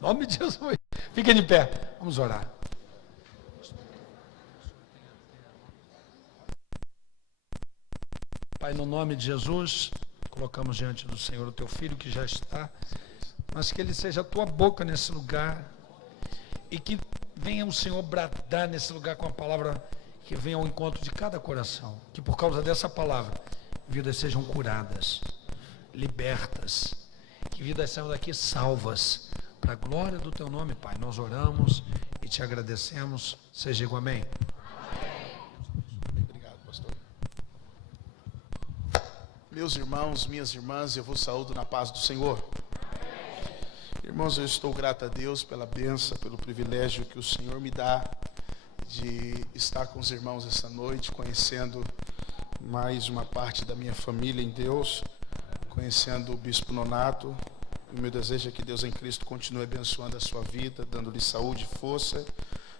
Em nome de Jesus. Fica de pé. Vamos orar. Pai, no nome de Jesus, colocamos diante do Senhor o teu filho que já está, mas que ele seja a tua boca nesse lugar e que venha o Senhor bradar nesse lugar com a palavra que venha ao encontro de cada coração, que por causa dessa palavra, vidas sejam curadas, libertas, que vidas saiam daqui salvas, para a glória do teu nome, Pai. Nós oramos e te agradecemos. Seja igual, amém. Obrigado, pastor. Meus irmãos, minhas irmãs, eu vos saúdo na paz do Senhor. Irmãos, eu estou grato a Deus pela bênção, pelo privilégio que o Senhor me dá de estar com os irmãos esta noite, conhecendo mais uma parte da minha família em Deus, conhecendo o Bispo Nonato. O meu desejo é que Deus em Cristo continue abençoando a sua vida, dando-lhe saúde e força,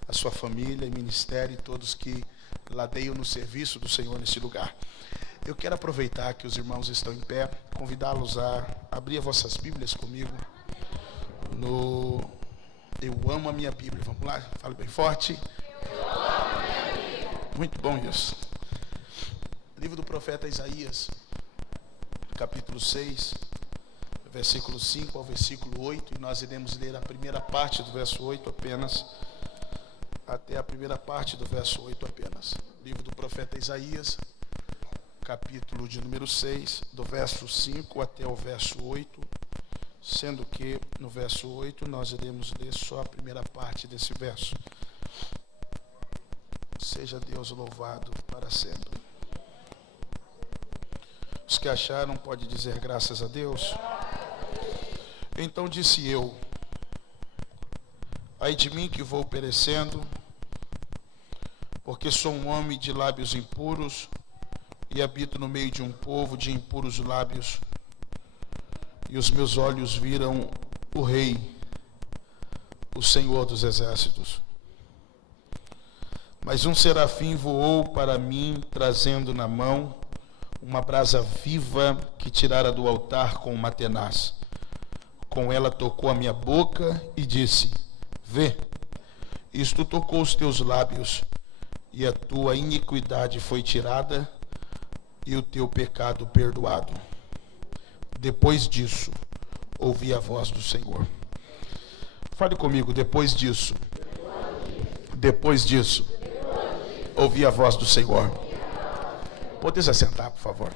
a sua família e ministério e todos que ladeiam no serviço do Senhor nesse lugar. Eu quero aproveitar que os irmãos estão em pé, convidá-los a abrir as vossas Bíblias comigo no Eu Amo a Minha Bíblia. Vamos lá? Fale bem forte. Eu amo a minha Bíblia. Muito bom isso. Livro do profeta Isaías, capítulo 6, versículo 5 ao versículo 8, e nós iremos ler a primeira parte do verso 8 apenas, até a primeira parte do verso 8 apenas. Livro do profeta Isaías, capítulo de número 6, do verso 5 até o verso 8, sendo que no verso 8 nós iremos ler só a primeira parte desse verso. Seja Deus louvado para sempre. Os que acharam, pode dizer graças a Deus. Então disse eu: ai de mim que vou perecendo, porque sou um homem de lábios impuros e habito no meio de um povo de impuros lábios, e os meus olhos viram o Rei, o Senhor dos exércitos. Mas um serafim voou para mim, trazendo na mão uma brasa viva que tirara do altar com uma tenaz. Com ela tocou a minha boca e disse: vê, isto tocou os teus lábios, e a tua iniquidade foi tirada, e o teu pecado perdoado. Depois disso, ouvi a voz do Senhor. Fale comigo, depois disso. Depois disso, ouvi a voz do Senhor. Pode se assentar, por favor.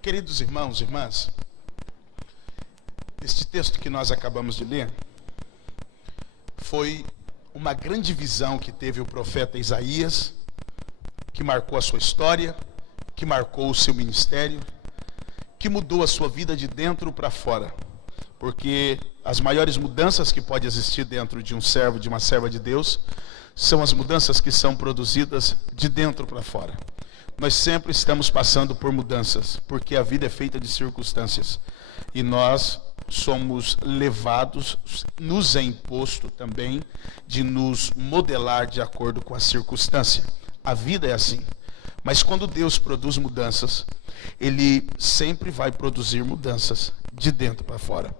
Queridos irmãos e irmãs, este texto que nós acabamos de ler foi uma grande visão que teve o profeta Isaías, que marcou a sua história, que marcou o seu ministério, que mudou a sua vida de dentro para fora. Porque as maiores mudanças que pode existir dentro de um servo, de uma serva de Deus, são as mudanças que são produzidas de dentro para fora. Nós sempre estamos passando por mudanças, porque a vida é feita de circunstâncias. E nós somos levados, nos é imposto também, de nos modelar de acordo com a circunstância. A vida é assim. Mas quando Deus produz mudanças, Ele sempre vai produzir mudanças de dentro para fora.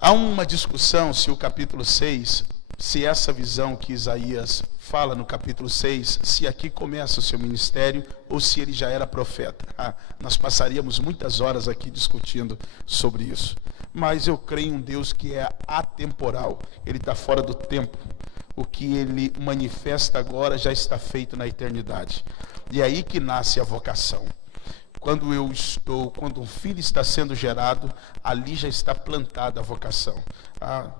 Há uma discussão se o capítulo 6, se essa visão que Isaías fala no capítulo 6, se aqui começa o seu ministério ou se ele já era profeta. Nós passaríamos muitas horas aqui discutindo sobre isso. Mas eu creio em um Deus que é atemporal. Ele está fora do tempo. O que ele manifesta agora já está feito na eternidade. E é aí que nasce a vocação. Quando um filho está sendo gerado, ali já está plantada a vocação.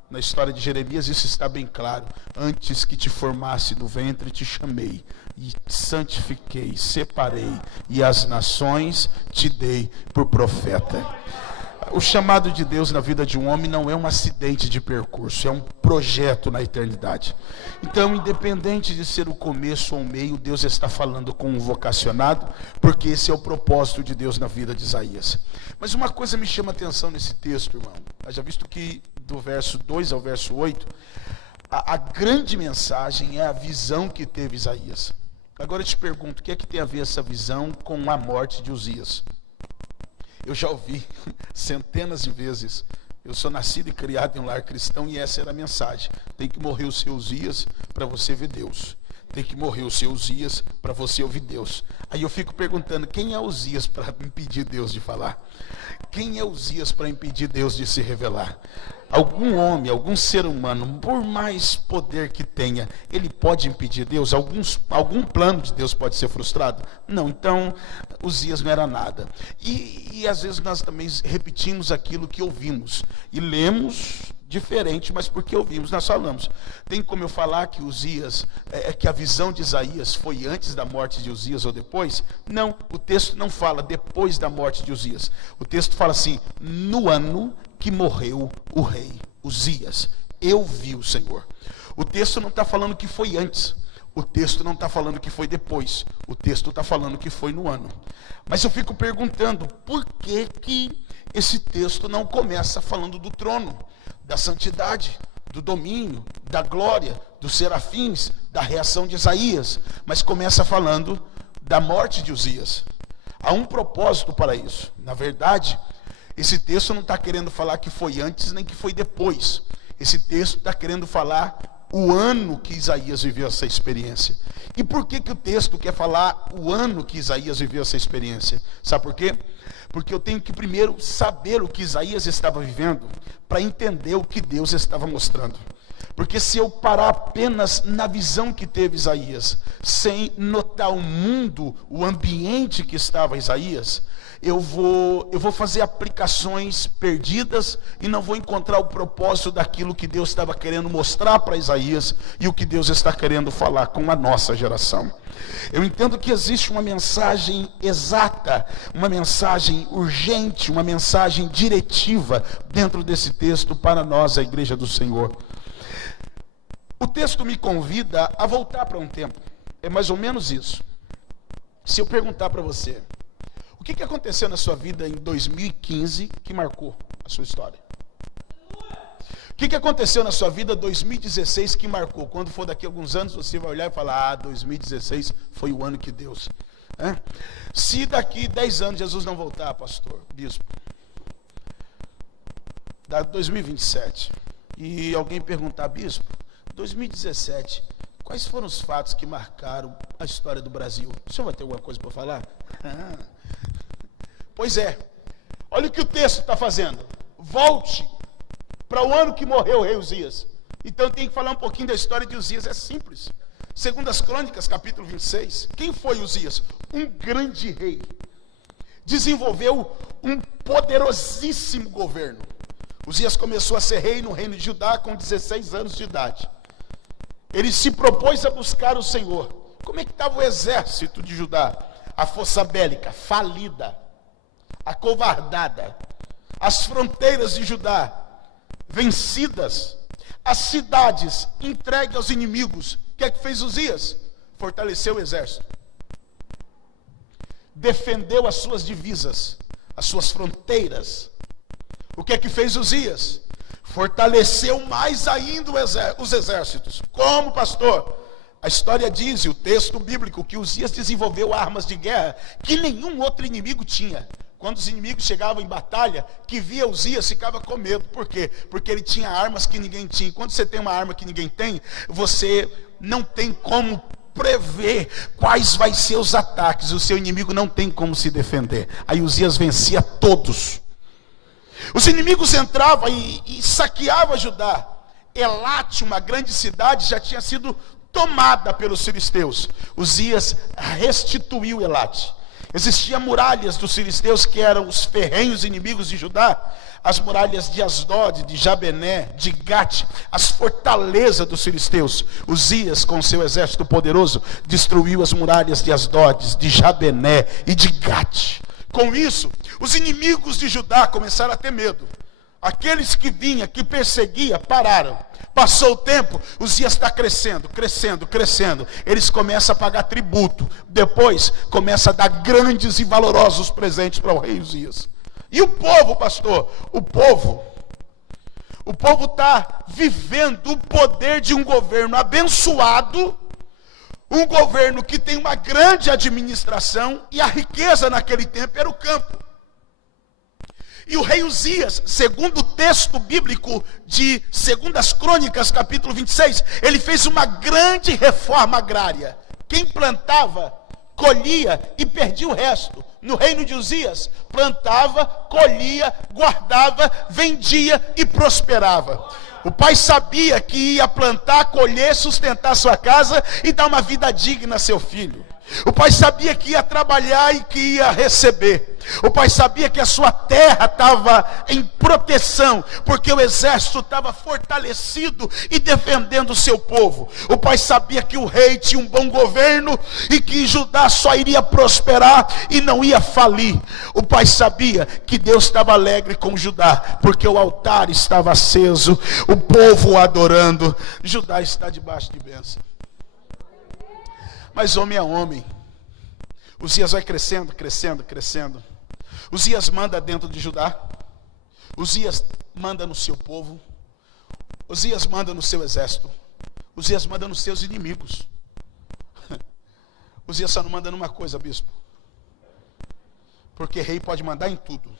Na história de Jeremias isso está bem claro. Antes que te formasse no ventre te chamei, e santifiquei, separei, e as nações te dei por profeta. O chamado de Deus na vida de um homem não é um acidente de percurso, é um projeto na eternidade. Então, independente de ser o começo ou o meio, Deus está falando com um vocacionado, porque esse é o propósito de Deus na vida de Isaías. Mas uma coisa me chama a atenção nesse texto, irmão. Já visto que do verso 2 ao verso 8, a grande mensagem é a visão que teve Isaías. Agora eu te pergunto, o que é que tem a ver essa visão com a morte de Uzias? Eu já ouvi centenas de vezes. Eu sou nascido e criado em um lar cristão e essa era a mensagem. Tem que morrer o seu Uzias para você ver Deus. Tem que morrer o seu Uzias para você ouvir Deus. Aí eu fico perguntando, quem é Uzias para impedir Deus de falar? Quem é Uzias para impedir Deus de se revelar? Algum homem, algum ser humano, por mais poder que tenha, ele pode impedir Deus? Algum plano de Deus pode ser frustrado? Não, então Uzias não era nada. E às vezes nós também repetimos aquilo que ouvimos e lemos diferente, mas porque ouvimos, nós falamos. Tem como eu falar que Uzias, que a visão de Isaías foi antes da morte de Uzias ou depois? Não, o texto não fala depois da morte de Uzias. O texto fala assim, no ano que morreu o rei Uzias, eu vi o Senhor. O texto não está falando que foi antes. O texto não está falando que foi depois. O texto está falando que foi no ano. Mas eu fico perguntando, por que esse texto não começa falando do trono, da santidade, do domínio, da glória, dos serafins, da reação de Isaías, mas começa falando da morte de Uzias? Há um propósito para isso. Na verdade, esse texto não está querendo falar que foi antes nem que foi depois. Esse texto está querendo falar o ano que Isaías viveu essa experiência. E por que o texto quer falar o ano que Isaías viveu essa experiência? Sabe por quê? Porque eu tenho que primeiro saber o que Isaías estava vivendo para entender o que Deus estava mostrando. Porque se eu parar apenas na visão que teve Isaías, sem notar o mundo, o ambiente que estava Isaías, eu vou fazer aplicações perdidas e não vou encontrar o propósito daquilo que Deus estava querendo mostrar para Isaías e o que Deus está querendo falar com a nossa geração. Eu entendo que existe uma mensagem exata, uma mensagem urgente, uma mensagem diretiva dentro desse texto para nós, a Igreja do Senhor. O texto me convida a voltar para um tempo. É mais ou menos isso. Se eu perguntar para você, o que aconteceu na sua vida em 2015 que marcou a sua história? O que aconteceu na sua vida em 2016 que marcou? Quando for daqui a alguns anos, você vai olhar e falar, 2016 foi o ano que Deus... Se daqui 10 anos Jesus não voltar, pastor, bispo, dá 2027, e alguém perguntar, bispo, 2017, quais foram os fatos que marcaram a história do Brasil? O senhor vai ter alguma coisa para falar? Pois é, olha o que o texto está fazendo. Volte para o ano que morreu o rei Uzias. Então tem que falar um pouquinho da história de Uzias, é simples. Segundo as Crônicas, capítulo 26, quem foi Uzias? Um grande rei. Desenvolveu um poderosíssimo governo. Uzias começou a ser rei no reino de Judá com 16 anos de idade. Ele se propôs a buscar o Senhor. Como é que estava o exército de Judá? A força bélica falida, acovardada, as fronteiras de Judá vencidas, as cidades entregues aos inimigos. O que é que fez Uzias? Fortaleceu o exército, defendeu as suas divisas, as suas fronteiras. O que é que fez Uzias? Fortaleceu mais ainda os exércitos. Como, pastor? A história diz, e o texto bíblico, que Uzias desenvolveu armas de guerra que nenhum outro inimigo tinha. Quando os inimigos chegavam em batalha, que via Uzias, ficava com medo. Por quê? Porque ele tinha armas que ninguém tinha. Quando você tem uma arma que ninguém tem, você não tem como prever quais vai ser os ataques. O seu inimigo não tem como se defender. Aí Uzias vencia todos. Os inimigos entravam e saqueavam Judá. Elate, uma grande cidade, já tinha sido tomada pelos filisteus. Uzias restituiu Elate. Existiam muralhas dos filisteus que eram os ferrenhos inimigos de Judá. As muralhas de Asdod, de Jabené, de Gate, as fortalezas dos filisteus. Uzias, com seu exército poderoso, destruiu as muralhas de Asdod, de Jabené e de Gate. Com isso, os inimigos de Judá começaram a ter medo. Aqueles que vinham, que perseguia, pararam. Passou o tempo, Uzias está crescendo. Eles começam a pagar tributo. Depois, começam a dar grandes e valorosos presentes para o rei Uzias. E o povo, pastor? O povo está vivendo o poder de um governo abençoado, Um governo que tem uma grande administração, e a riqueza naquele tempo era o campo. E o rei Uzias, segundo o texto bíblico de 2 Crônicas, capítulo 26, ele fez uma grande reforma agrária. Quem plantava, colhia e perdia o resto. No reino de Uzias, plantava, colhia, guardava, vendia e prosperava. O pai sabia que ia plantar, colher, sustentar sua casa e dar uma vida digna a seu filho. O pai sabia que ia trabalhar e que ia receber. O pai sabia que a sua terra estava em proteção, porque o exército estava fortalecido e defendendo o seu povo. O pai sabia que o rei tinha um bom governo e que Judá só iria prosperar e não ia falir. O pai sabia que Deus estava alegre com Judá, porque o altar estava aceso, o povo o adorando. Judá está debaixo de bênção. Mas homem a homem, Uzias vai crescendo, crescendo, crescendo. Uzias manda dentro de Judá. Uzias manda no seu povo. Uzias manda no seu exército. Uzias manda nos seus inimigos. Uzias só não manda numa coisa, bispo. Porque rei pode mandar em tudo,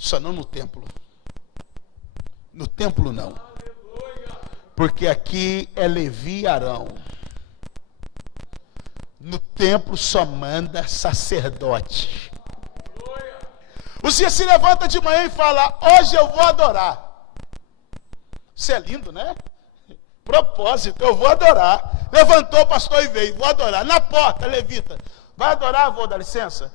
só não no templo. No templo não. Porque aqui é Levi e Arão. No templo só manda sacerdote. Uzias se levanta de manhã e fala: hoje eu vou adorar. Isso é lindo, né? Propósito, eu vou adorar. Levantou o pastor e veio: vou adorar. Na porta, levita: vai adorar, vou dar licença?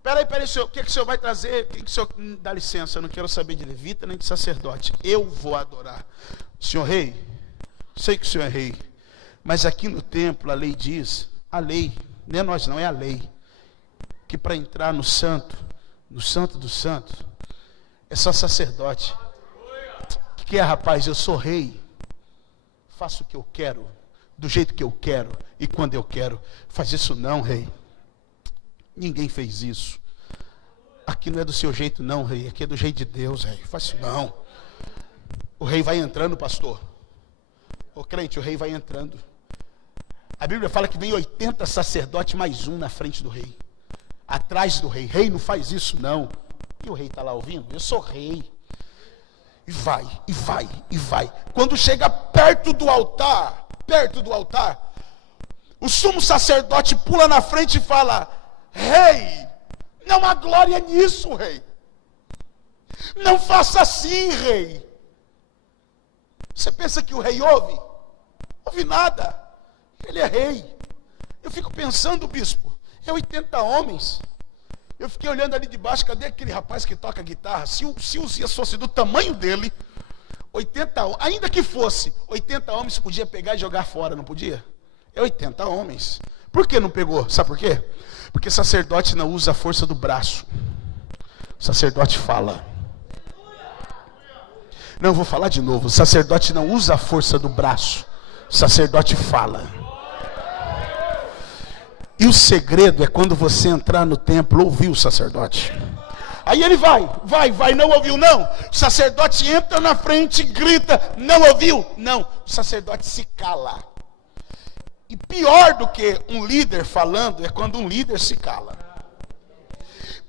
Peraí, senhor, o que o senhor vai trazer? O que o senhor dá licença? Eu não quero saber de levita nem de sacerdote. Eu vou adorar. Senhor rei, sei que o senhor é rei, mas aqui no templo a lei diz, a lei, não é nós não, é a lei, que para entrar no santo dos santos, é só sacerdote. O que é, rapaz? Eu sou rei, faço o que eu quero, do jeito que eu quero e quando eu quero. Faz isso não, rei. Ninguém fez isso. Aqui não é do seu jeito não, rei, aqui é do jeito de Deus, rei. Faz isso não. O rei vai entrando, pastor. Ô crente, o rei vai entrando. A Bíblia fala que vem 80 sacerdotes mais um na frente do rei, atrás do rei. Rei, não faz isso não. E o rei está lá ouvindo? Eu sou rei. E vai, e vai, e vai. Quando chega perto do altar, o sumo sacerdote pula na frente e fala: rei, não há glória nisso, rei. Não faça assim, rei. Você pensa que o rei ouve? Ouve nada. Ele é rei. Eu fico pensando, bispo, é 80 homens. Eu fiquei olhando ali de baixo, cadê aquele rapaz que toca guitarra? Se o Uzias fosse do tamanho dele, 80, ainda que fosse, 80 homens podia pegar e jogar fora, não podia? É 80 homens. Por que não pegou? Sabe por quê? Porque sacerdote não usa a força do braço. O sacerdote fala. Não, vou falar de novo. O sacerdote não usa a força do braço. O sacerdote fala. E o segredo é quando você entrar no templo, ouvir o sacerdote. Aí ele vai, não ouviu não. O sacerdote entra na frente e grita: não ouviu? Não, o sacerdote se cala. E pior do que um líder falando é quando um líder se cala.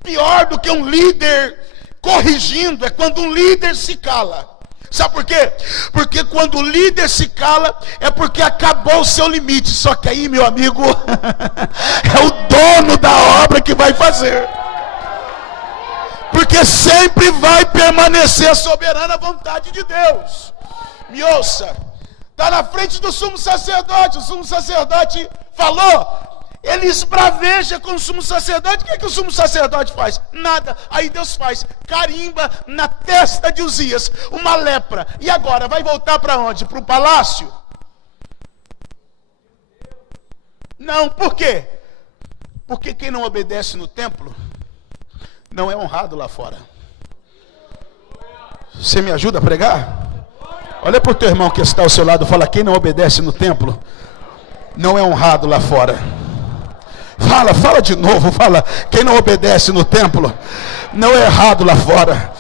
Pior do que um líder corrigindo é quando um líder se cala. Sabe por quê? Porque quando o líder se cala, é porque acabou o seu limite. Só que aí, meu amigo, é o dono da obra que vai fazer. Porque sempre vai permanecer a soberana vontade de Deus. Me ouça. Está na frente do sumo sacerdote. O sumo sacerdote falou. Ele esbraveja com o sumo sacerdote. O que é que o sumo sacerdote faz? Nada. Aí Deus faz, carimba na testa de Uzias uma lepra. E agora, vai voltar para onde? Para o palácio? Não, por quê? Porque quem não obedece no templo não é honrado lá fora. Você me ajuda a pregar? Olha para o teu irmão que está ao seu lado e fala: quem não obedece no templo não é honrado lá fora. Fala de novo, fala: quem não obedece no templo não é errado lá fora.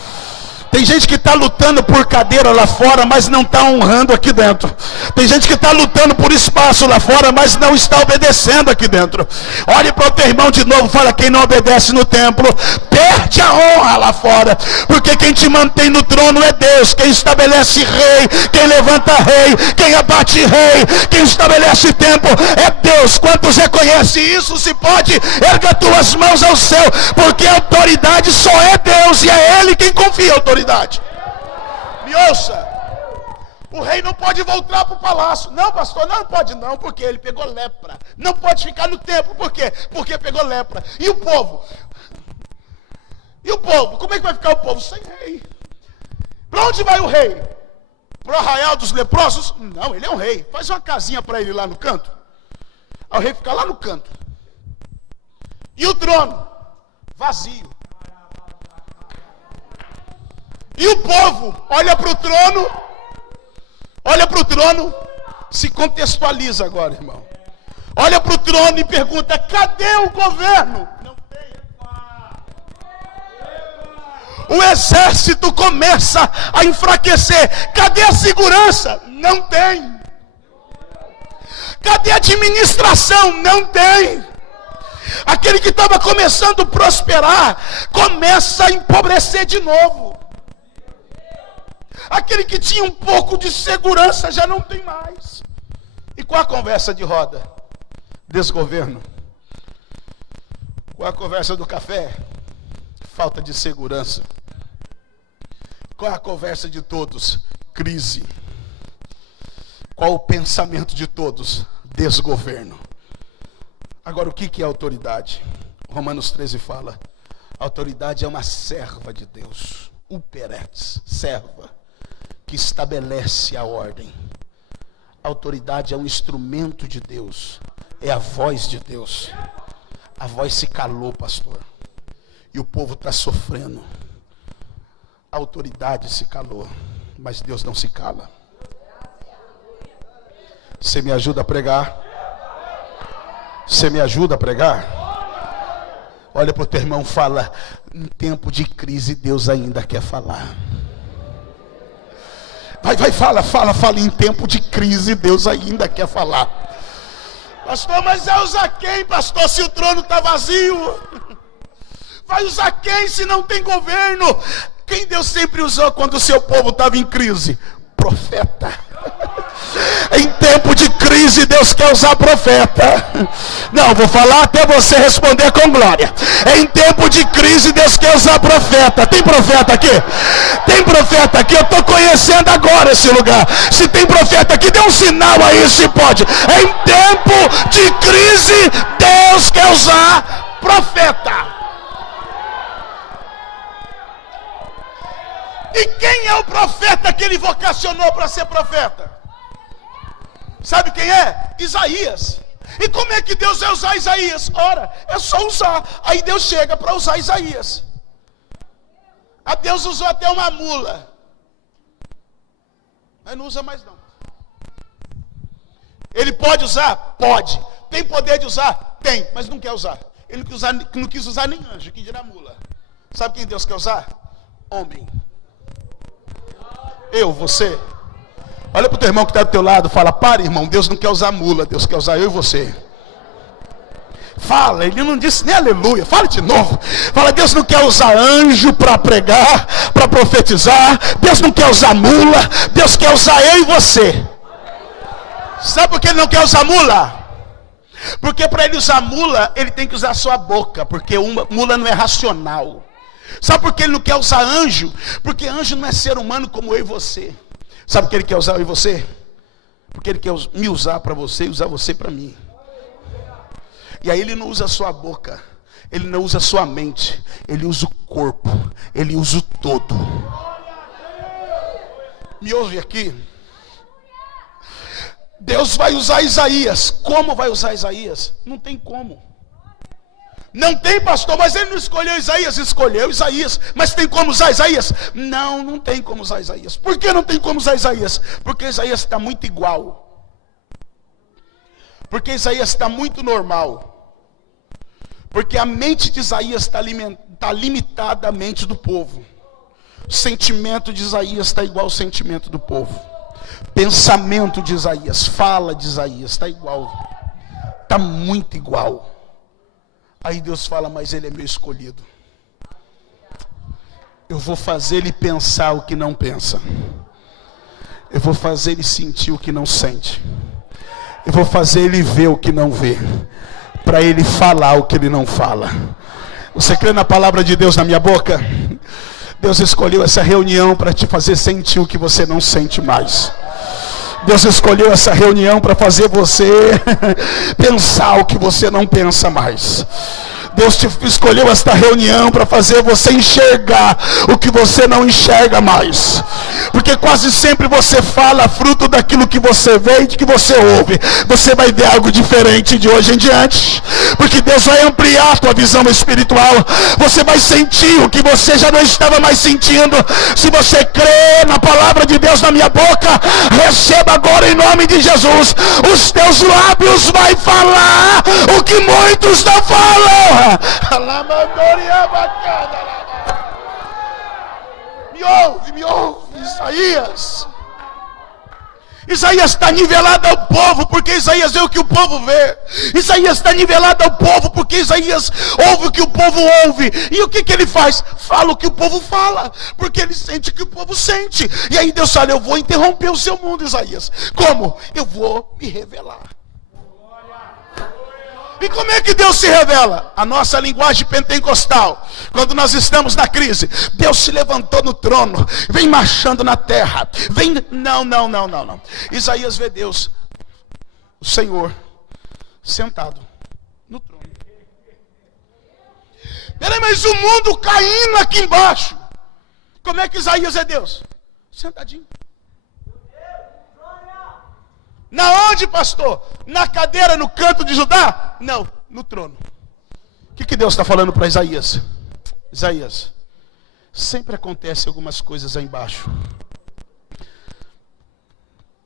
Tem gente que está lutando por cadeira lá fora, mas não está honrando aqui dentro. Tem gente que está lutando por espaço lá fora, mas não está obedecendo aqui dentro. Olhe para o teu irmão de novo, fala: quem não obedece no templo, perde a honra lá fora. Porque quem te mantém no trono é Deus. Quem estabelece rei, quem levanta rei, quem abate rei, quem estabelece templo é Deus. Quantos reconhecem isso? Se pode, erga tuas mãos ao céu, porque a autoridade só é Deus e é Ele quem confia a autoridade. Me ouça, o rei não pode voltar para o palácio. Não, pastor, não pode não, porque ele pegou lepra. Não pode ficar no templo, por quê? Porque pegou lepra. E o povo? E o povo? Como é que vai ficar o povo sem rei? Para onde vai o rei? Para o arraial dos leprosos? Não, ele é um rei. Faz uma casinha para ele lá no canto. Aí o rei fica lá no canto. E o trono? Vazio. E o povo olha para o trono, se contextualiza agora, irmão. Olha para o trono e pergunta: cadê o governo? Não tem. O exército começa a enfraquecer. Cadê a segurança? Não tem. Cadê a administração? Não tem. Aquele que estava começando a prosperar começa a empobrecer de novo. Aquele que tinha um pouco de segurança já não tem mais. E qual a conversa de roda? Desgoverno. Qual a conversa do café? Falta de segurança. Qual a conversa de todos? Crise. Qual o pensamento de todos? Desgoverno. Agora, o que é autoridade? Romanos 13 fala: autoridade é uma serva de Deus, uperetes, serva, que estabelece a ordem. Autoridade é um instrumento de Deus, é a voz de Deus. A voz se calou, pastor, e o povo está sofrendo. A autoridade se calou, mas Deus não se cala. Você me ajuda a pregar? Você me ajuda a pregar? Olha para o teu irmão, fala: em tempo de crise Deus ainda quer falar. Vai, fala. Em tempo de crise Deus ainda quer falar. Pastor, mas vai usar quem, pastor, se o trono está vazio? Vai usar quem se não tem governo? Quem Deus sempre usou quando o seu povo estava em crise? Profeta. Em tempo de crise Deus quer usar profeta. Não, vou falar até você responder com glória. Em tempo de crise Deus quer usar profeta. Tem profeta aqui? Tem profeta aqui? Eu estou conhecendo agora esse lugar. Se tem profeta aqui, dê um sinal aí se pode. Em tempo de crise Deus quer usar profeta. E quem é o profeta que ele vocacionou para ser profeta? Sabe quem é? Isaías. E como é que Deus vai usar Isaías? Ora, é só usar. Aí Deus chega para usar Isaías. A Deus usou até uma mula, mas não usa mais não. Ele pode usar? Pode. Tem poder de usar? Tem, mas não quer usar. Ele não quis usar nem anjo, que dirá mula. Sabe quem Deus quer usar? Homem. Eu, você. Olha para o teu irmão que está do teu lado, fala: para, irmão, Deus não quer usar mula, Deus quer usar eu e você. Fala, ele não disse nem aleluia, fala de novo. Fala: Deus não quer usar anjo para pregar, para profetizar. Deus não quer usar mula, Deus quer usar eu e você. Sabe por que ele não quer usar mula? Porque para ele usar mula, ele tem que usar a sua boca, porque mula não é racional. Sabe por que ele não quer usar anjo? Porque anjo não é ser humano como eu e você. Sabe por que ele quer usar eu e você? Porque ele quer me usar para você e usar você para mim. E aí ele não usa a sua boca, ele não usa a sua mente, ele usa o corpo, ele usa o todo. Me ouve aqui. Deus vai usar Isaías. Como vai usar Isaías? Não tem como. Não tem, pastor, mas ele não escolheu Isaías. Escolheu Isaías. Mas tem como usar Isaías? Não, não tem como usar Isaías. Por que não tem como usar Isaías? Porque Isaías está muito igual. Porque Isaías está muito normal. Porque a mente de Isaías está limitada à mente do povo. O sentimento de Isaías está igual ao sentimento do povo. Pensamento de Isaías, fala de Isaías, está igual. Está muito igual. Aí Deus fala, mas ele é meu escolhido. Eu vou fazer ele pensar o que não pensa. Eu vou fazer ele sentir o que não sente. Eu vou fazer ele ver o que não vê. Para ele falar o que ele não fala. Você crê na palavra de Deus na minha boca? Deus escolheu essa reunião para te fazer sentir o que você não sente mais. Deus escolheu essa reunião para fazer você pensar o que você não pensa mais. Deus te escolheu esta reunião para fazer você enxergar o que você não enxerga mais. Porque quase sempre você fala fruto daquilo que você vê e de que você ouve. Você vai ver algo diferente de hoje em diante. Porque Deus vai ampliar a tua visão espiritual. Você vai sentir o que você já não estava mais sentindo. Se você crê na palavra de Deus na minha boca, receba agora em nome de Jesus. Os teus lábios vai falar o que muitos não falam. Me ouve, Isaías. Isaías está nivelado ao povo, porque Isaías vê o que o povo vê. Isaías está nivelado ao povo, porque Isaías ouve o que o povo ouve. E o que ele faz? Fala o que o povo fala, porque ele sente o que o povo sente. E aí Deus fala, eu vou interromper o seu mundo, Isaías. Como? Eu vou me revelar. E como é que Deus se revela? A nossa linguagem pentecostal. Quando nós estamos na crise, Deus se levantou no trono, vem marchando na terra, vem... Não. Isaías vê Deus, o Senhor, sentado no trono. Peraí, mas o mundo caindo aqui embaixo. Como é que Isaías é Deus? Sentadinho. Na onde, pastor? Na cadeira, no canto de Judá? Não, no trono. O que Deus está falando para Isaías? Isaías, sempre acontece algumas coisas aí embaixo,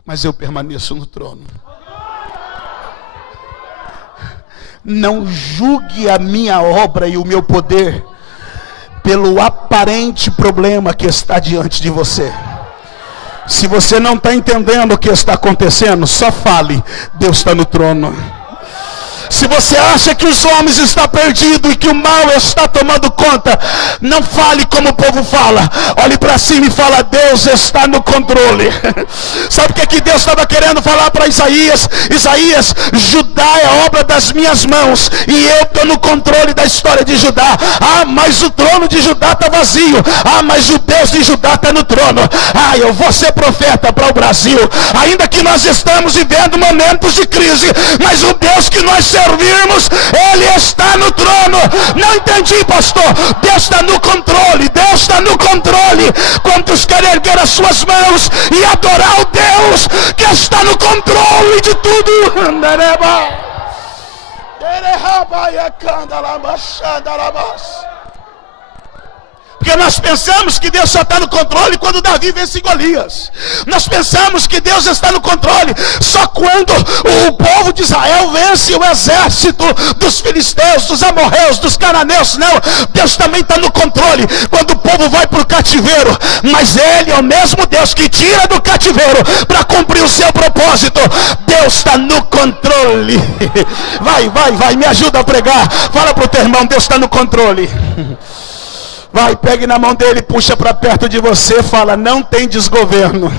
mas eu permaneço no trono. Não julgue a minha obra e o meu poder pelo aparente problema que está diante de você. Se você não está entendendo o que está acontecendo, só fale, Deus está no trono. Se você acha que os homens estão perdidos e que o mal está tomando conta, não fale como o povo fala. Olhe para cima e fala, Deus está no controle. Sabe o que Deus estava querendo falar para Isaías? Isaías, Judá é a obra das minhas mãos e eu estou no controle da história de Judá. Ah, mas o trono de Judá está vazio. Ah, mas o Deus de Judá está no trono. Ah, eu vou ser profeta para o Brasil. Ainda que nós estamos vivendo momentos de crise, mas o Deus que nós servirmos, Ele está no trono. Não entendi, pastor. Deus está no controle. Deus está no controle. Quantos querem erguer as suas mãos e adorar o Deus que está no controle de tudo? Porque nós pensamos que Deus só está no controle quando Davi vence Golias. Nós pensamos que Deus está no controle só quando o povo de Israel vence o exército dos filisteus, dos amorreus, dos cananeus. Não, Deus também está no controle quando o povo vai para o cativeiro. Mas Ele é o mesmo Deus que tira do cativeiro para cumprir o seu propósito. Deus está no controle. Vai, me ajuda a pregar. Fala para o teu irmão, Deus está no controle. Vai, pegue na mão dele, puxa para perto de você, fala, não tem desgoverno.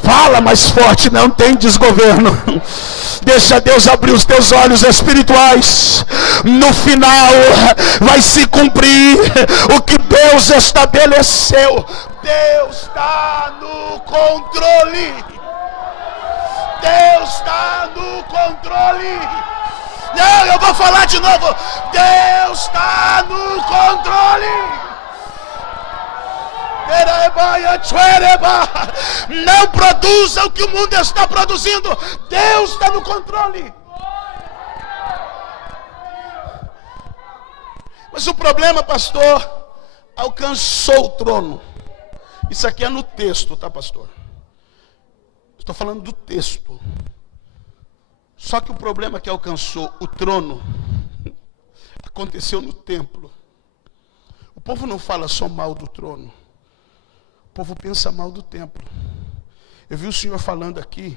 Fala mais forte, não tem desgoverno. Deixa Deus abrir os teus olhos espirituais. No final vai se cumprir o que Deus estabeleceu. Deus está no controle. Deus está no controle. Não, eu vou falar de novo. Deus está no controle. Não produza o que o mundo está produzindo. Deus está no controle. Mas o problema, pastor, alcançou o trono. Isso aqui é no texto, tá, pastor? Estou falando do texto. Só que o problema que alcançou o trono aconteceu no templo. O povo não fala só mal do trono. povo pensa mal do templo. Eu vi o senhor falando aqui,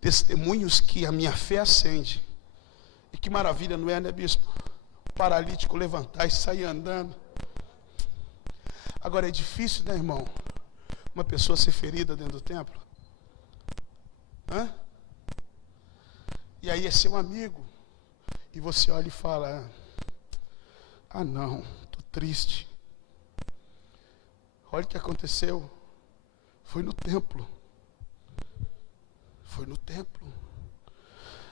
testemunhos que a minha fé acende. E que maravilha, não é, né, bispo? O paralítico levantar e sair andando. Agora é difícil, né, irmão? Uma pessoa ser ferida dentro do templo. Hã? E aí é seu amigo. E você olha e fala: ah não, estou triste. Olha o que aconteceu. Foi no templo. Foi no templo.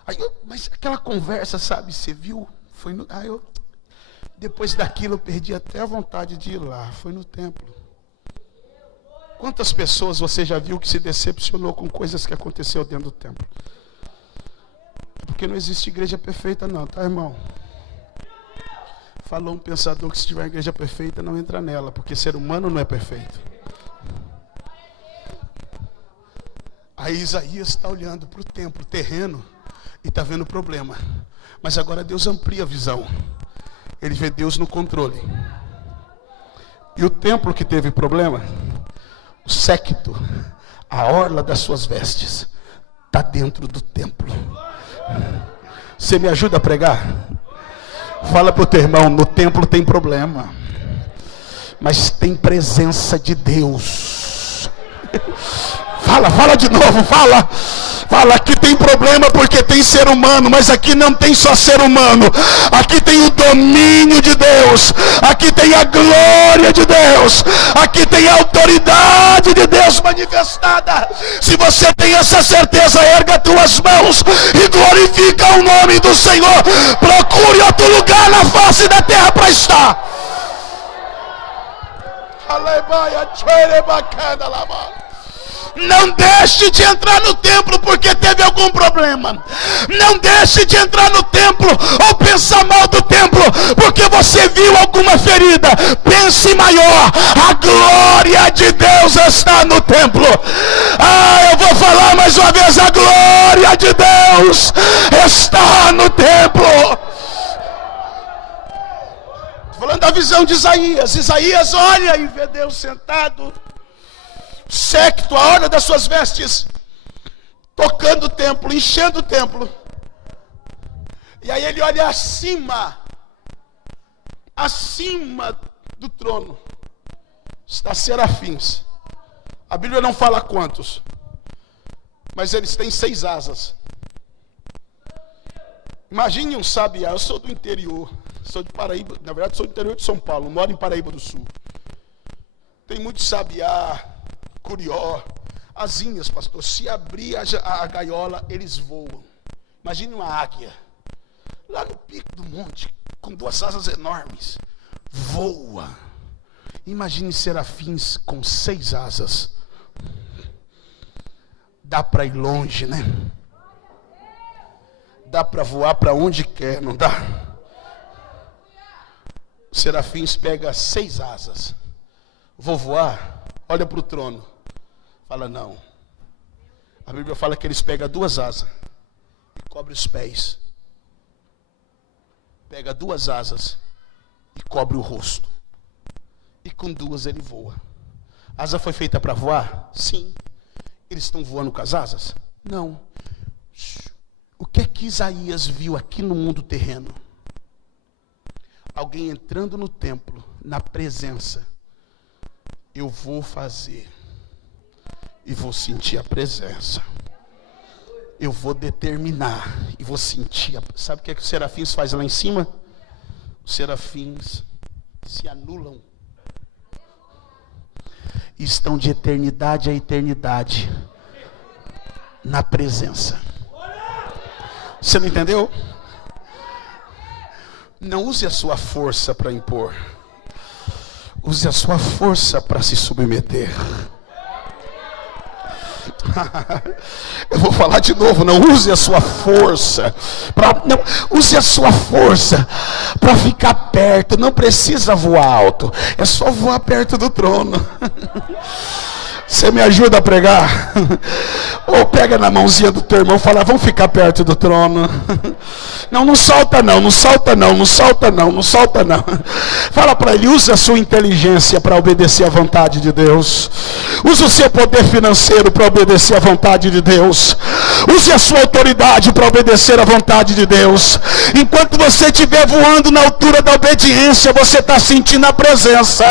Aí mas aquela conversa, sabe, você viu? Foi no. Depois daquilo eu perdi até a vontade de ir lá. Foi no templo. Quantas pessoas você já viu que se decepcionou com coisas que aconteceu dentro do templo? Porque não existe igreja perfeita não, tá, irmão? Falou um pensador que se tiver igreja perfeita não entra nela, porque ser humano não é perfeito. Aí Isaías está olhando para o templo terreno e está vendo o problema. Mas agora Deus amplia a visão. Ele vê Deus no controle. E o templo que teve problema, o séquito, a orla das suas vestes, está dentro do templo. Você me ajuda a pregar? Fala para o teu irmão, no templo tem problema, mas tem presença de Deus. Fala de novo, fala, aqui tem problema porque tem ser humano, mas aqui não tem só ser humano, aqui tem o domínio de Deus, aqui tem a glória de Deus, aqui tem a autoridade de Deus manifestada. Se você tem essa certeza, erga tuas mãos e glorifica o nome do Senhor. Procure outro lugar na face da terra para estar. Não deixe de entrar no templo porque teve algum problema. Não deixe de entrar no templo ou pensar mal do templo porque você viu alguma ferida. Pense maior. A glória de Deus está no templo. Eu vou falar mais uma vez. A glória de Deus está no templo. Estou falando da visão de Isaías. Isaías olha e vê Deus sentado, séquito, a orla das suas vestes, tocando o templo, enchendo o templo. E aí ele olha acima do trono, está serafins. A Bíblia não fala quantos, mas eles têm 6 asas. Imagine um sabiá. Eu sou do interior, sou de Paraíba, na verdade sou do interior de São Paulo, moro em Paraíba do Sul. Tem muito sabiá, curió, asinhas, pastor. Se abrir a gaiola, eles voam. Imagine uma águia, lá no pico do monte, com 2 asas enormes, voa. Imagine serafins com 6 asas. Dá para ir longe, né? Dá para voar para onde quer, não dá? Serafins pega 6 asas. Vou voar, olha para o trono. Fala, não. A Bíblia fala que eles pegam 2 asas e cobrem os pés. Pega 2 asas e cobre o rosto. E com 2 ele voa. A asa foi feita para voar? Sim. Eles estão voando com as asas? Não. O que é que Isaías viu aqui no mundo terreno? Alguém entrando no templo, na presença. Eu vou fazer e vou sentir a presença. Eu vou determinar e vou sentir. Sabe o que é que os serafins fazem lá em cima? Os serafins se anulam. Estão de eternidade a eternidade na presença. Você não entendeu? Não use a sua força para impor. Use a sua força para se submeter. Eu vou falar de novo. Não use a sua força use a sua força para ficar perto. Não precisa voar alto, é só voar perto do trono. Você me ajuda a pregar? Ou pega na mãozinha do teu irmão e fala, vamos ficar perto do trono. Não, não solta não, não solta não, não solta não, não solta não. Fala para ele, use a sua inteligência para obedecer à vontade de Deus. Use o seu poder financeiro para obedecer à vontade de Deus. Use a sua autoridade para obedecer à vontade de Deus. Enquanto você estiver voando na altura da obediência, você está sentindo a presença.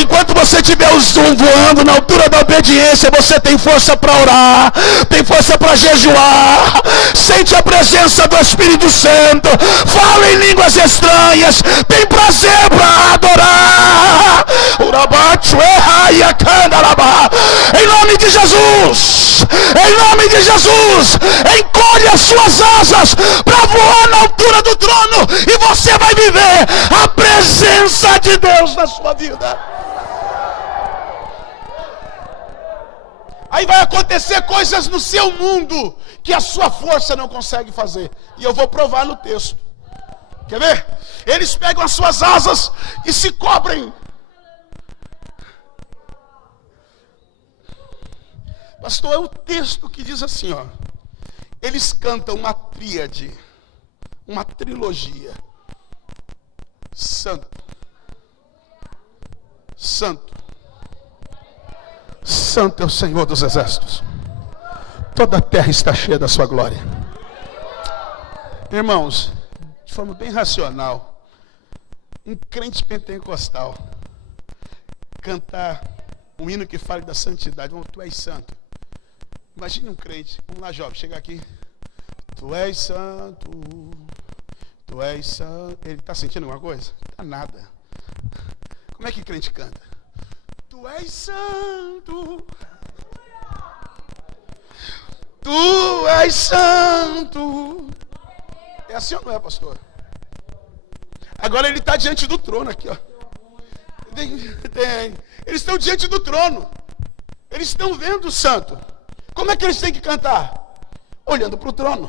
Enquanto você estiver voando na altura da obediência, você tem força para orar, tem força para jejuar, sente a presença do Espírito Santo, fala em línguas estranhas, tem prazer para adorar. Em nome de Jesus, em nome de Jesus, encolhe as suas asas para voar na altura do trono e você vai viver a presença de Deus na sua vida. Aí vai acontecer coisas no seu mundo que a sua força não consegue fazer. E eu vou provar no texto. Quer ver? Eles pegam as suas asas e se cobrem. Pastor, é o texto que diz assim, ó. Eles cantam uma tríade, uma trilogia. Santo. Santo. Santo é o Senhor dos exércitos. Toda a terra está cheia da sua glória. Irmãos, de forma bem racional, um crente pentecostal cantar um hino que fale da santidade, tu és santo. Imagine um crente, vamos lá, jovem, chega aqui. Tu és santo, tu és santo. Ele está sentindo alguma coisa? Está nada. Como é que crente canta? Tu és santo, tu és santo. É assim ou não é, pastor? Agora ele está diante do trono aqui, ó. Eles estão diante do trono. Eles estão vendo o santo. Como é que eles têm que cantar? Olhando para o trono.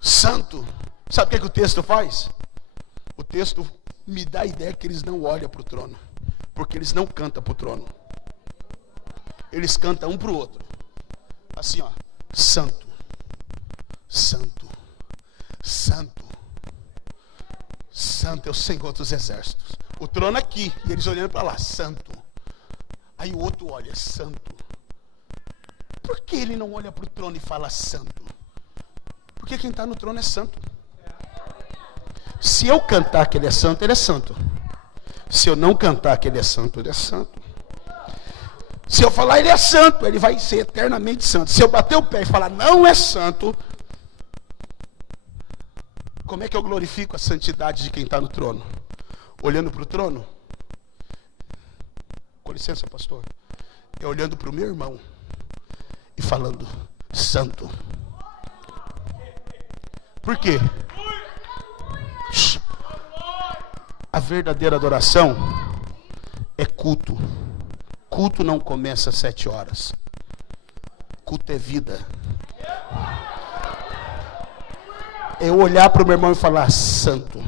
Santo. Sabe o que o texto faz? O texto me dá a ideia que eles não olham para o trono. Porque eles não cantam para o trono. Eles cantam um para o outro. Assim, ó. Santo. Santo. Santo. Santo é o Senhor dos exércitos. O trono aqui. E eles olhando para lá. Santo. Aí o outro olha. Santo. Por que ele não olha para o trono e fala santo? Porque quem está no trono é santo. Se eu cantar que ele é santo, ele é santo. Se eu não cantar que ele é santo, ele é santo. Se eu falar ele é santo, ele vai ser eternamente santo. Se eu bater o pé e falar não é santo, como é que eu glorifico a santidade de quem está no trono? Olhando para o trono? Com licença, pastor. É olhando para o meu irmão e falando santo. Por quê? A verdadeira adoração é culto. Culto não começa às 7 horas. Culto é vida. É eu olhar para o meu irmão e falar santo.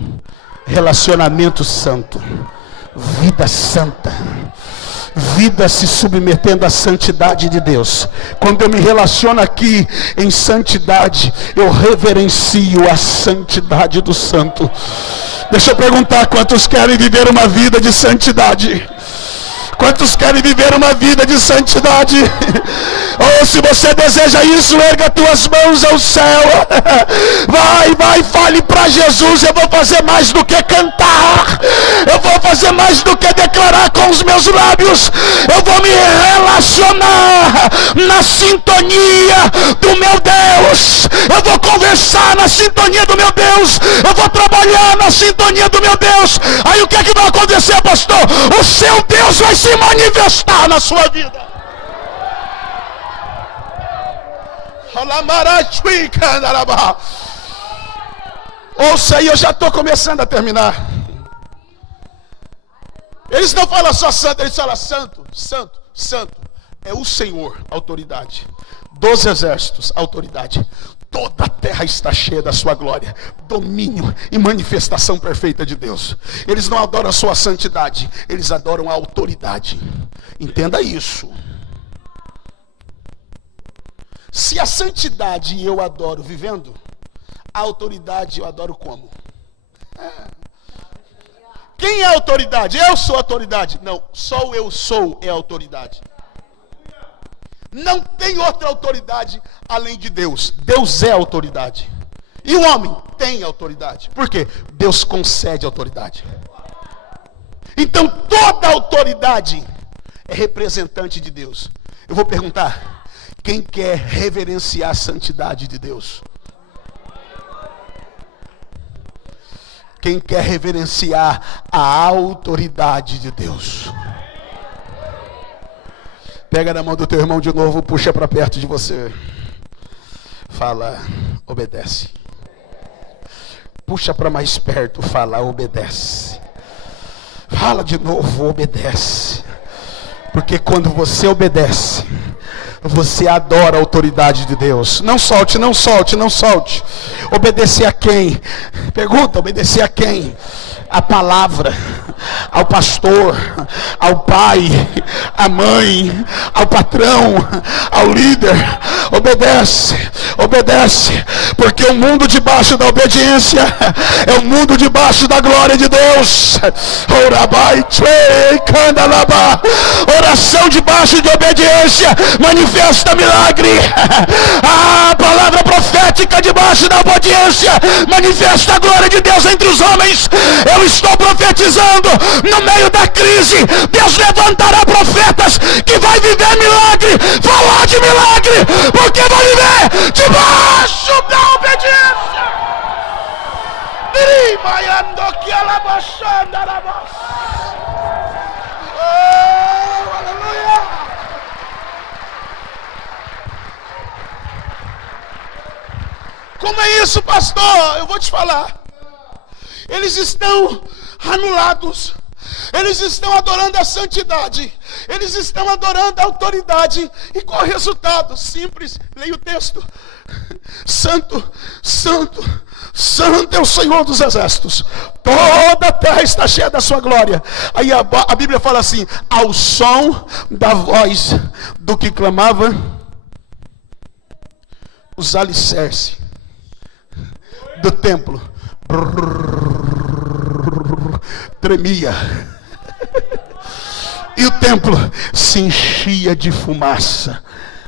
Relacionamento santo. Vida santa. Vida se submetendo à santidade de Deus. Quando eu me relaciono aqui em santidade, eu reverencio a santidade do santo. Deixa eu perguntar, quantos querem viver uma vida de santidade? Quantos querem viver uma vida de santidade? Ou se você deseja isso, erga tuas mãos ao céu. Vai, fale para Jesus. Eu vou fazer mais do que cantar. Eu vou fazer mais do que declarar com os meus lábios. Eu vou me relacionar na sintonia do meu Deus. Eu vou conversar na sintonia do meu Deus. Eu vou trabalhar na sintonia do meu Deus. Aí o que é que vai acontecer, pastor? O seu Deus vai se manifestar na sua vida. Ouça aí, eu já estou começando a terminar. Eles não falam só santo, eles falam santo, santo, santo. É o Senhor, autoridade. Dos exércitos, autoridade. Toda a terra está cheia da sua glória, domínio e manifestação perfeita de Deus. Eles não adoram a sua santidade, eles adoram a autoridade. Entenda isso. Se a santidade eu adoro vivendo, a autoridade eu adoro como? Quem é a autoridade? Eu sou a autoridade. Não, só o eu sou é a autoridade. Não tem outra autoridade além de Deus. Deus é a autoridade. E o homem tem autoridade. Por quê? Deus concede autoridade. Então toda autoridade é representante de Deus. Eu vou perguntar: quem quer reverenciar a santidade de Deus? Quem quer reverenciar a autoridade de Deus? Pega na mão do teu irmão de novo, puxa para perto de você. Fala, obedece. Puxa para mais perto, fala, obedece. Fala de novo, obedece. Porque quando você obedece, você adora a autoridade de Deus. Não solte, não solte, não solte. Obedecer a quem? Pergunta, obedecer a quem? A palavra, ao pastor, ao pai, à mãe, ao patrão, ao líder. Obedece, obedece, porque o mundo debaixo da obediência é o mundo debaixo da glória de Deus. Oração debaixo de obediência manifesta milagre. A palavra profética debaixo da obediência manifesta a glória de Deus entre os homens. Eu estou profetizando, no meio da crise, Deus levantará profetas que vai viver milagre, falar de milagre, porque vai viver debaixo da obediência. Oh, aleluia! Como é isso, pastor? Eu vou te falar. Eles estão anulados. Eles estão adorando a santidade. Eles estão adorando a autoridade. E qual é o resultado? Simples. Leia o texto. Santo, santo, santo é o Senhor dos exércitos. Toda a terra está cheia da sua glória. Aí a Bíblia fala assim: ao som da voz do que clamava, os alicerces do templo tremia. E o templo se enchia de fumaça.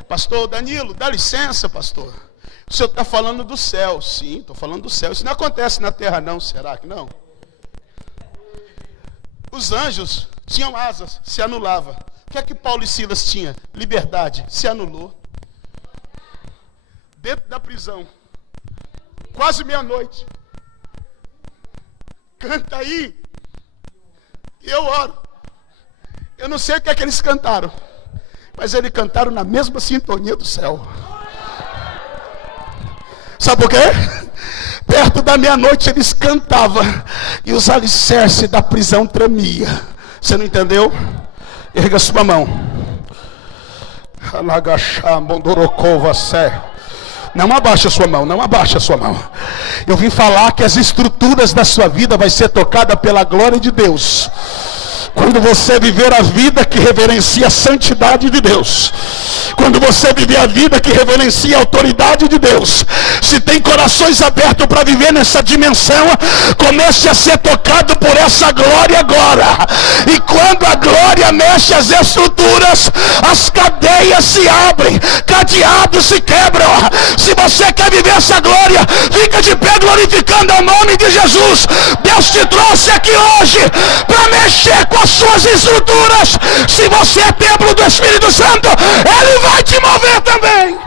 Pastor Danilo, dá licença, pastor. O senhor está falando do céu. Sim, estou falando do céu. Isso não acontece na terra não, será que não? Os anjos tinham asas, se anulava. O que é que Paulo e Silas tinham? Liberdade, se anulou. Dentro da prisão, quase meia-noite. Canta aí, e eu oro. Eu não sei o que é que eles cantaram, mas eles cantaram na mesma sintonia do céu. Sabe por quê? Perto da meia-noite eles cantavam e os alicerces da prisão tremiam. Você não entendeu? Erga sua mão. Não abaixa a sua mão, não abaixa a sua mão. Eu vim falar que as estruturas da sua vida vai ser tocada pela glória de Deus. Quando você viver a vida que reverencia a santidade de Deus, quando você viver a vida que reverencia a autoridade de Deus, se tem corações abertos para viver nessa dimensão, comece a ser tocado por essa glória agora. E quando a glória mexe as estruturas, as cadeias se abrem, cadeados se quebram. Se você quer viver essa glória, fica de pé glorificando o nome de Jesus. Deus te trouxe aqui hoje para mexer com as suas estruturas. Se você é templo do Espírito Santo, Ele vai te mover também.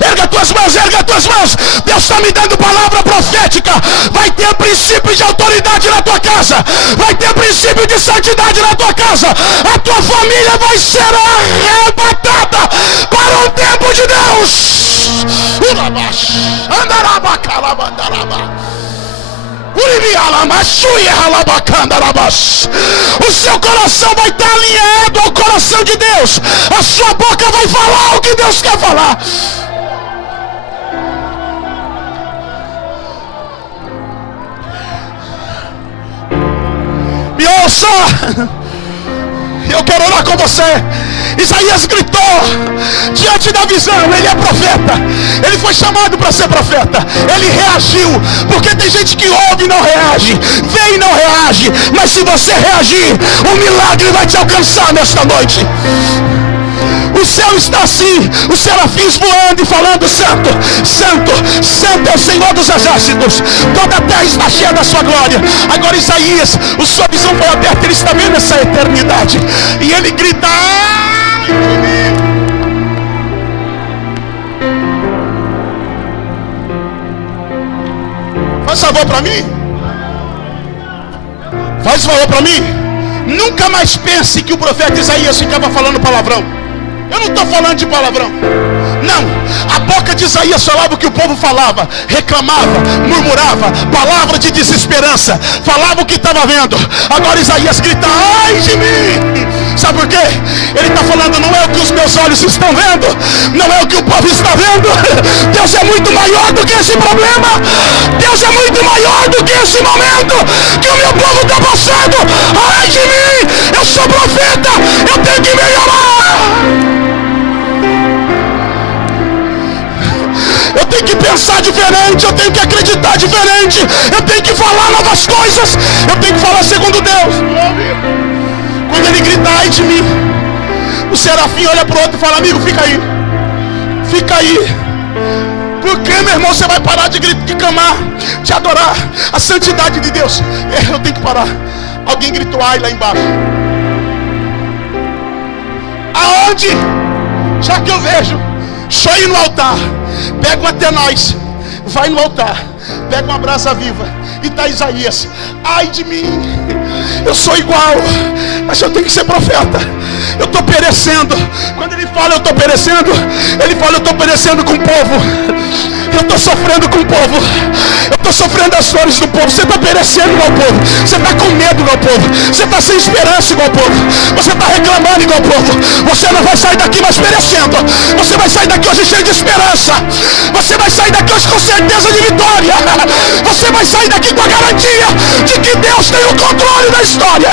Erga tuas mãos, erga tuas mãos. Deus está me dando palavra profética. Vai ter princípio de autoridade na tua casa. Vai ter princípio de santidade na tua casa. A tua família vai ser arrebatada para o tempo de Deus. O seu coração vai estar alinhado ao coração de Deus. A sua boca vai falar o que Deus quer falar. começar. Eu quero orar com você. Isaías gritou diante da visão. Ele é profeta. Ele foi chamado para ser profeta. Ele reagiu. Porque tem gente que ouve e não reage, vê e não reage. Mas se você reagir, um milagre vai te alcançar nesta noite. O céu está assim, os serafins voando e falando: Santo, Santo, Santo é o Senhor dos exércitos. Toda a terra está cheia da sua glória. Agora Isaías, a sua visão foi aberta. Ele está vendo essa eternidade. E ele grita: ai de mim. Faz favor para mim. Faz favor para mim. Nunca mais pense que o profeta Isaías ficava falando palavrão. Eu não estou falando de palavrão. Não, a boca de Isaías falava o que o povo falava, reclamava, murmurava, palavra de desesperança, falava o que estava vendo. Agora Isaías grita: ai de mim. Sabe por quê? Ele está falando: não é o que os meus olhos estão vendo, não é o que o povo está vendo. Deus é muito maior do que esse problema. Deus é muito maior do que esse momento que o meu povo está passando. Ai de mim, eu sou profeta, eu tenho que melhorar. Eu tenho que pensar diferente, eu tenho que acreditar diferente, eu tenho que falar novas coisas, eu tenho que falar segundo Deus. Quando ele grita: ai de mim, o serafim olha para o outro e fala: amigo, fica aí. Fica aí. Por que, meu irmão, você vai parar de clamar, de adorar a santidade de Deus? Eu tenho que parar. Alguém gritou ai lá embaixo. Aonde? Já que eu vejo, deixa eu ir no altar. Pega um até nós, vai no altar, pega uma brasa viva e tá Isaías: ai de mim, eu sou igual, mas eu tenho que ser profeta. Eu estou perecendo. Quando ele fala eu estou perecendo, ele fala: eu estou perecendo com o povo. Eu estou sofrendo com o povo. Eu estou sofrendo as dores do povo. Você está perecendo igual o povo. Você está com medo igual o povo. Você está sem esperança igual o povo. Você está reclamando igual o povo. Você não vai sair daqui mais perecendo. Você vai sair daqui hoje cheio de esperança. Você vai sair daqui hoje com certeza de vitória. Você vai sair daqui com a garantia de que Deus tem o controle da história.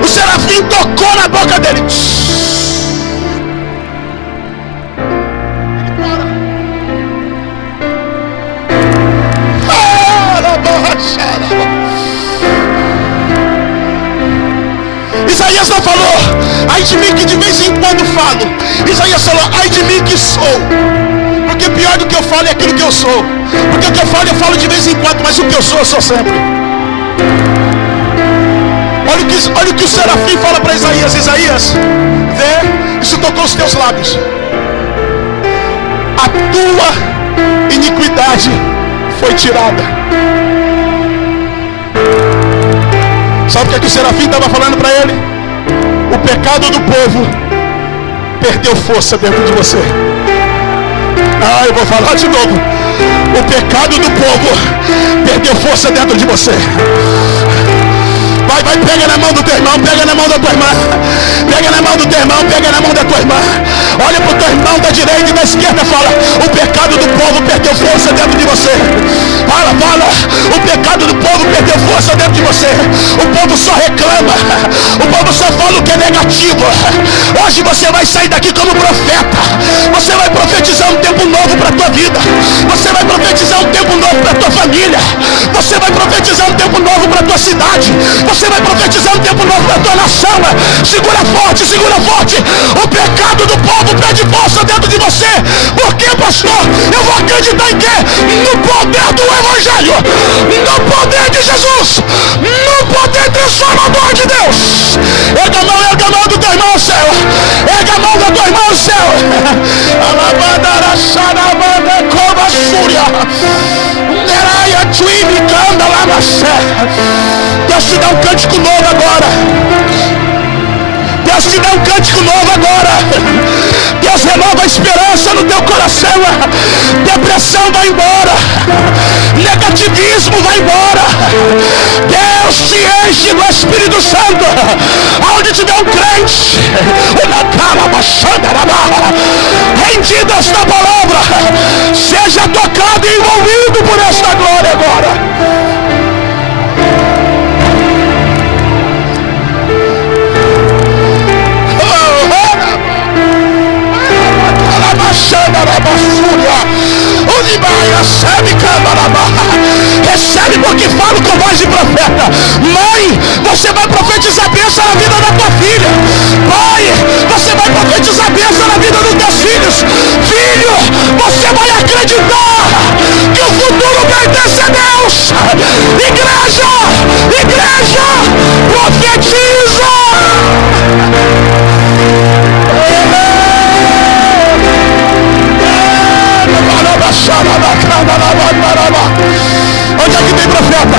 O serafim tocou na boca dele. Isaías não falou: ai de mim que de vez em quando falo. Isaías falou: ai de mim que sou. Porque pior do que eu falo é aquilo que eu sou. Porque o que eu falo de vez em quando, mas o que eu sou sempre. Olha o que o serafim fala para Isaías: Isaías, vê, isso tocou os teus lábios. A tua iniquidade foi tirada. Sabe o que o serafim estava falando para ele? O pecado do povo perdeu força dentro de você. Eu vou falar de novo. O pecado do povo perdeu força dentro de você. Vai, pega na mão do teu irmão, pega na mão da tua irmã. Pega na mão do teu irmão, pega na mão da tua irmã. Olha para o teu irmão da direita e da esquerda, fala: o pecado do povo perdeu força dentro de você. Fala, o pecado do povo perdeu força dentro de você. O povo só reclama, o povo só fala o que é negativo. Hoje você vai sair daqui como profeta. Você vai profetizar um tempo novo para a tua vida. Você vai profetizar um tempo novo para a tua família. Você vai profetizar um tempo novo para a tua cidade. Você vai profetizar um tempo novo para a tua nação. Segura forte, segura forte. O pecado do povo perde força dentro de você. Por quê, pastor? Eu vou acreditar em quê? No poder do Evangelho, no poder de Jesus, no poder transformador de Deus. Erga a mão do teu irmão ao céu. Erga a mão da tua irmã ao céu. Deus te dá um cântico novo agora. Deus te dá um cântico novo agora. Deus renova a esperança no teu coração. Depressão vai embora. Negativismo vai embora. Deus te enche do Espírito Santo. Aonde tiver um crente, rendido esta palavra, seja tocado e envolvido por esta glória agora. Recebe porque falo com voz de profeta. Mãe, você vai profetizar bênção na vida da tua filha. Pai, você vai profetizar bênção na vida dos teus filhos. Filho, você vai acreditar que o futuro pertence a Deus. Igreja, profetiza. Onde é que tem profeta?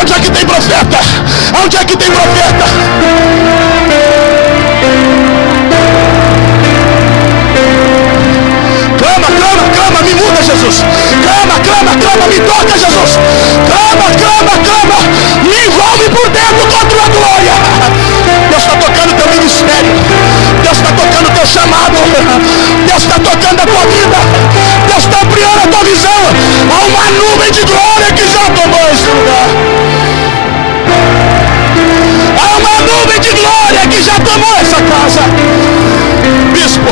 Onde é que tem profeta? Onde é que tem profeta? Clama, me muda, Jesus. Clama, me toca, Jesus. Clama, me envolve por dentro com a tua glória. Deus está tocando teu ministério. Deus está tocando teu chamado. Deus está tocando a tua vida. Deus está ampliando a tua visão. Há uma nuvem de glória que já tomou esse lugar. Há uma nuvem de glória que já tomou essa casa. Bispo,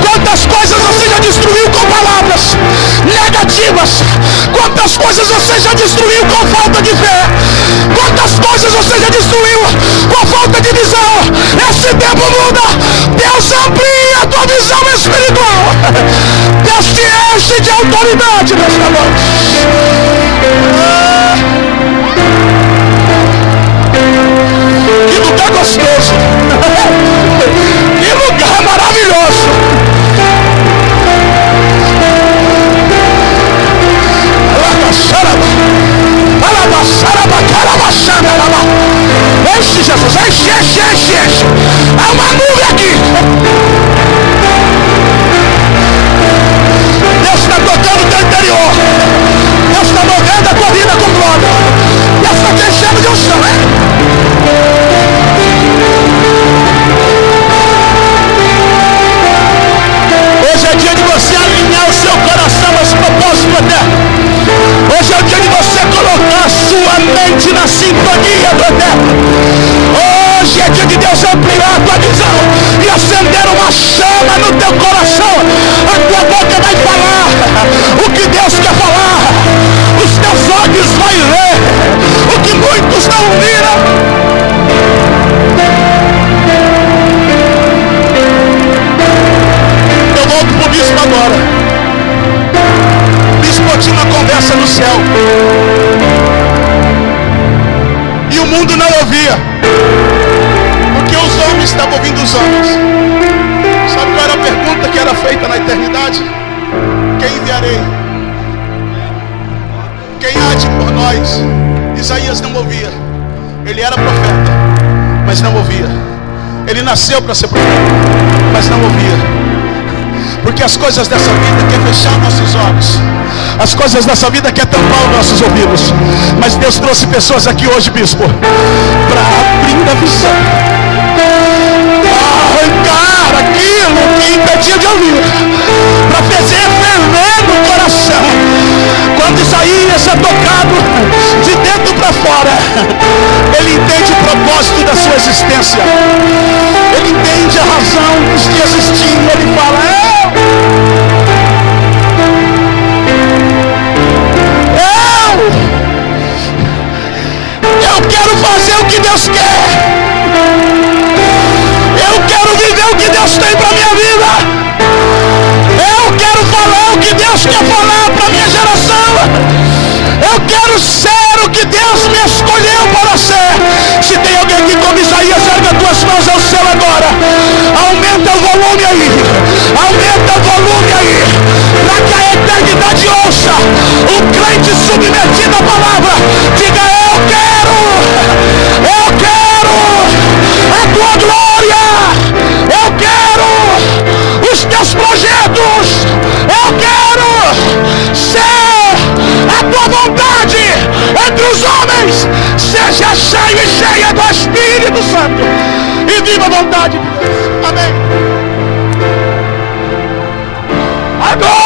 quantas coisas você já destruiu com palavras negativas? Quantas coisas você já destruiu com falta de fé? Quantas coisas você já destruiu com falta de visão? Esse tempo muda. Deus amplia a tua visão espiritual. Deus te enche de autoridade nesta noite. Que lugar gostoso. Que lugar maravilhoso. Enche, Jesus, enche. Há uma nuvem aqui. Deus está tocando o teu interior. Deus está movendo a tua vida com glória. Deus está te enchendo de unção, né? Hoje é dia de você alinhar o seu coração aos propósitos eternos. Hoje é o dia de você colocar a sua mente na sintonia do eterno. Hoje é dia de Deus ampliar a tua visão e acender uma chama no teu coração. A tua boca vai falar o que Deus quer falar. Os teus olhos vão ver o que muitos não viram. Eu volto pro bispo agora. Tinha uma conversa no céu e o mundo não ouvia, porque os homens estavam ouvindo os homens. Sabe qual era a pergunta que era feita na eternidade? Quem enviarei? Quem há de por nós? Isaías não ouvia. Ele era profeta, mas não ouvia. Ele nasceu para ser profeta, mas não ouvia. Porque as coisas dessa vida quer fechar nossos olhos. As coisas dessa vida quer tampar os nossos ouvidos. Mas Deus trouxe pessoas aqui hoje, bispo, para abrir a visão, arrancar aquilo que impedia de ouvir, para fazer ferver no coração. Quando Isaías é tocado de dentro para fora, ele entende o propósito da sua existência. Ele entende a razão de existir. Ele fala: eu quero fazer o que Deus quer. Eu quero viver o que Deus tem para minha vida. Eu quero falar o que Deus quer falar para minha geração. Eu quero ser o que Deus me escolheu para ser. Se tem alguém aqui como Isaías, erga as tuas mãos ao céu agora. Aumenta o volume aí. Aumenta o volume aí. Para que a eternidade ouça o crente submetido à palavra. Diga: eu quero a tua glória. Eu quero os teus projetos. Eu quero ser a tua vontade entre os homens, ser seja cheio e cheia do Espírito Santo. E viva a vontade de Deus. Amém. Adore!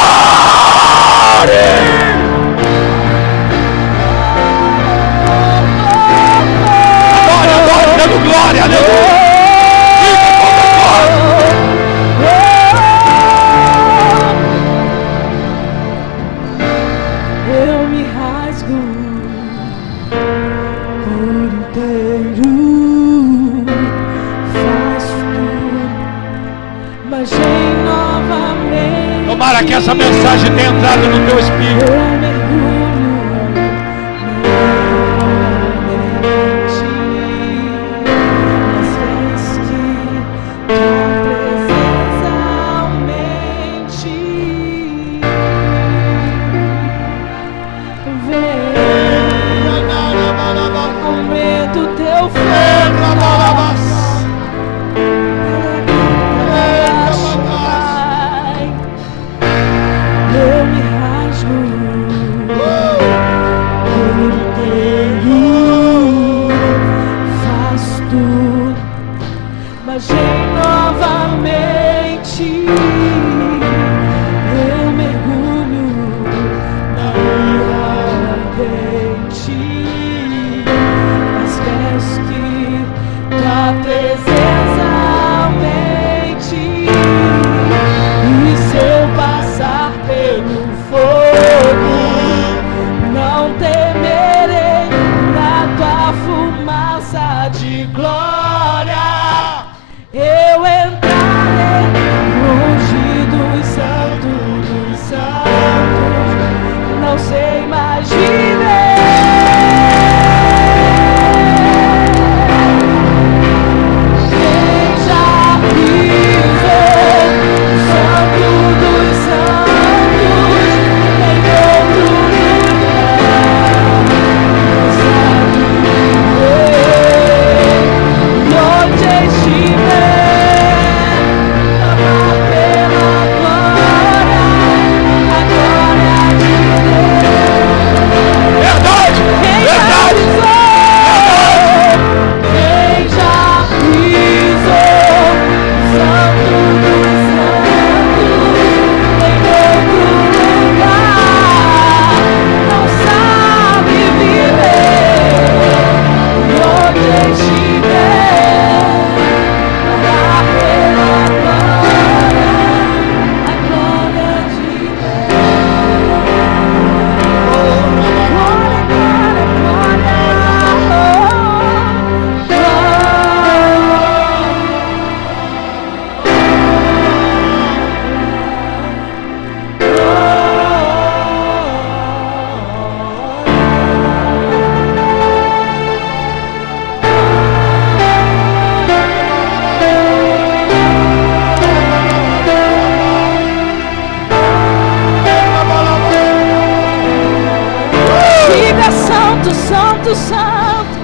Adore, dando glória, aleluia. Eu me rasgo por inteiro, faço tudo, mas vem novamente. Tomara que essa mensagem tenha entrado no teu espírito. Eu mergulho novamente nas vezes que tua presença aumente. Aumenta o teu fogo, Pai. Eu me rasgo por inteiro, faço tudo, mas vem novamente. Eu mergulho na ardente, mas peço que tua presença aumente. E se eu passar pelo fogo, não temerei na tua fumaça de glória. Eu entrarei longe dos santos, não sei mais viver. Seja vivo, Santo dos Santos, em outro lugar. Sabe viver, e onde estiver, clamar pela glória, a glória de Deus. Verdade, Quem já verdade. pisou, quem já pisou, Santo dos Santos, em outro lugar, não sabe viver, e onde estiver, clamar pela glória, a glória de Diga santo, santo, santo.